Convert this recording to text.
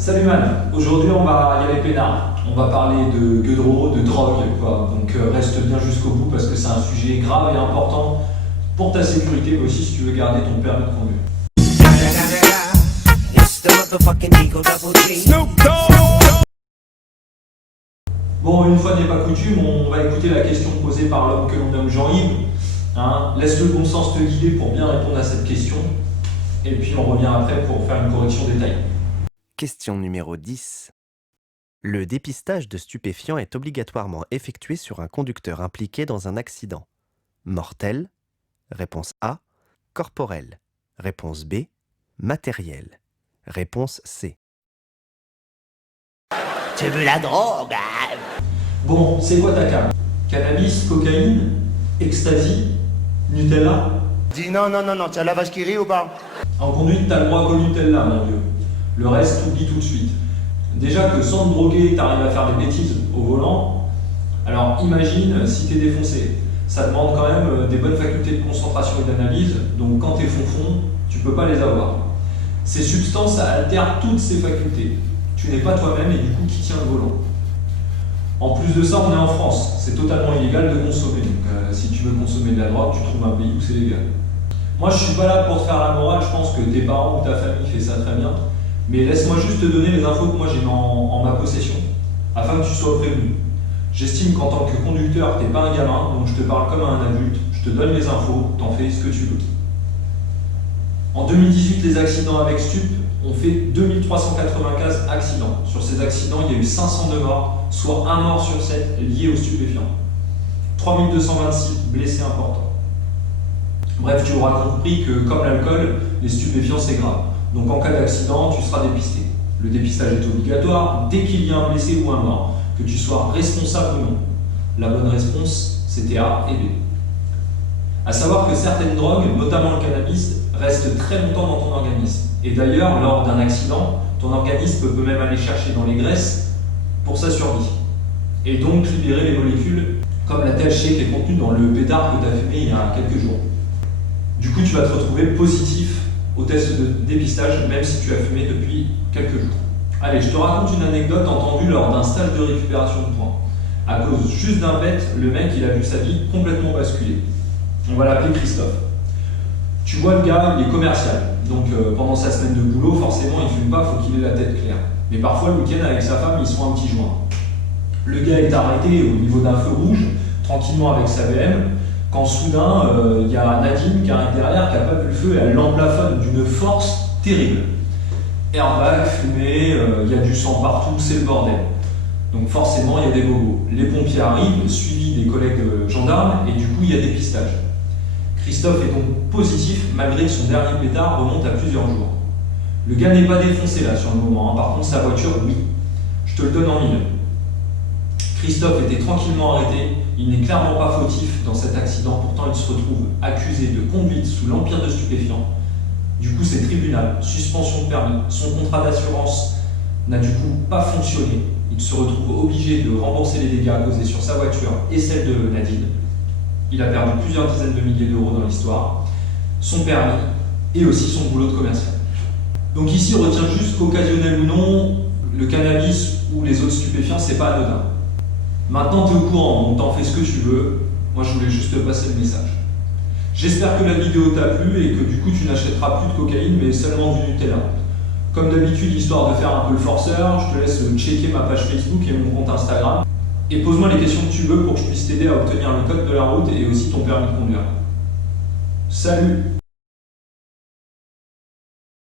Salut man, aujourd'hui on va y aller peinard. On va parler de gueudreau, de drogue, quoi. Donc reste bien jusqu'au bout parce que c'est un sujet grave et important pour ta sécurité, mais aussi si tu veux garder ton permis de conduire. Bon, une fois n'est pas coutume, on va écouter la question posée par l'homme que l'on nomme Jean-Yves. Laisse le bon sens te guider pour bien répondre à cette question. Et puis on revient après pour faire une correction détaillée. Question numéro 10. Le dépistage de stupéfiants est obligatoirement effectué sur un conducteur impliqué dans un accident. Mortel? Réponse A. Corporel? Réponse B. Matériel? Réponse C. Tu veux la drogue, hein? Bon, c'est quoi ta cam? Cannabis, cocaïne, ecstasy, Nutella? Dis non, tu as la vache qui rit ou pas? En conduite, t'as le droit qu'au Nutella, mon vieux. Le reste, t'oublies tout de suite. Déjà que sans te droguer, t'arrives à faire des bêtises au volant, alors imagine si t'es défoncé. Ça demande quand même des bonnes facultés de concentration et d'analyse, donc quand t'es fond, tu peux pas les avoir. Ces substances altèrent toutes ces facultés. Tu n'es pas toi-même et du coup, qui tient le volant? En plus de ça, on est en France. C'est totalement illégal de consommer. Donc si tu veux consommer de la drogue, tu trouves un pays où c'est légal. Moi, je suis pas là pour te faire la morale, je pense que tes parents ou ta famille fait ça très bien. Mais laisse-moi juste te donner les infos que moi j'ai en ma possession, afin que tu sois prévenu. J'estime qu'en tant que conducteur, t'es pas un gamin, donc je te parle comme à un adulte, je te donne les infos, t'en fais ce que tu veux. En 2018, les accidents avec stup ont fait 2395 accidents. Sur ces accidents, il y a eu 502 morts, soit 1 mort sur 7 liés aux stupéfiants. 3226 blessés importants. Bref, tu auras compris que, comme l'alcool, les stupéfiants, c'est grave. Donc en cas d'accident, tu seras dépisté. Le dépistage est obligatoire dès qu'il y a un blessé ou un mort, que tu sois responsable ou non. La bonne réponse, c'était A et B. A savoir que certaines drogues, notamment le cannabis, restent très longtemps dans ton organisme. Et d'ailleurs, lors d'un accident, ton organisme peut même aller chercher dans les graisses pour sa survie. Et donc libérer les molécules comme la THC qui est contenue dans le pétard que tu as fumé il y a quelques jours. Du coup, tu vas te retrouver positif au test de dépistage, même si tu as fumé depuis quelques jours. Allez, je te raconte une anecdote entendue lors d'un stage de récupération de points. À cause juste d'un bête, le mec, il a vu sa vie complètement basculer. On va l'appeler Christophe. Tu vois, le gars, il est commercial. Donc pendant sa semaine de boulot, forcément, il fume pas, faut qu'il ait la tête claire. Mais parfois, le week-end, avec sa femme, ils sont un petit joint. Le gars est arrêté au niveau d'un feu rouge, tranquillement avec sa BM, quand soudain, il y a Nadine qui arrive derrière, qui n'a pas vu le feu, et elle l'emplafonne d'une force terrible. Airbag, fumée, il y a du sang partout, c'est le bordel. Donc forcément, il y a des bobos. Les pompiers arrivent, suivis des collègues gendarmes, et du coup, il y a dépistage. Christophe est donc positif, malgré que son dernier pétard remonte à plusieurs jours. Le gars n'est pas défoncé là sur le moment, par contre sa voiture, oui. Je te le donne en mille. Christophe était tranquillement arrêté, il n'est clairement pas fautif dans cet accident, pourtant il se retrouve accusé de conduite sous l'empire de stupéfiants. Du coup c'est tribunal, suspension de permis, son contrat d'assurance n'a du coup pas fonctionné. Il se retrouve obligé de rembourser les dégâts causés sur sa voiture et celle de Nadine. Il a perdu plusieurs dizaines de milliers d'euros dans l'histoire, son permis et aussi son boulot de commercial. Donc ici retiens juste qu'occasionnel ou non, le cannabis ou les autres stupéfiants c'est pas anodin. Maintenant, tu es au courant, donc t'en fais ce que tu veux. Moi, je voulais juste te passer le message. J'espère que la vidéo t'a plu et que du coup, tu n'achèteras plus de cocaïne, mais seulement du Nutella. Comme d'habitude, histoire de faire un peu le forceur, je te laisse checker ma page Facebook et mon compte Instagram. Et pose-moi les questions que tu veux pour que je puisse t'aider à obtenir le code de la route et aussi ton permis de conduire. Salut!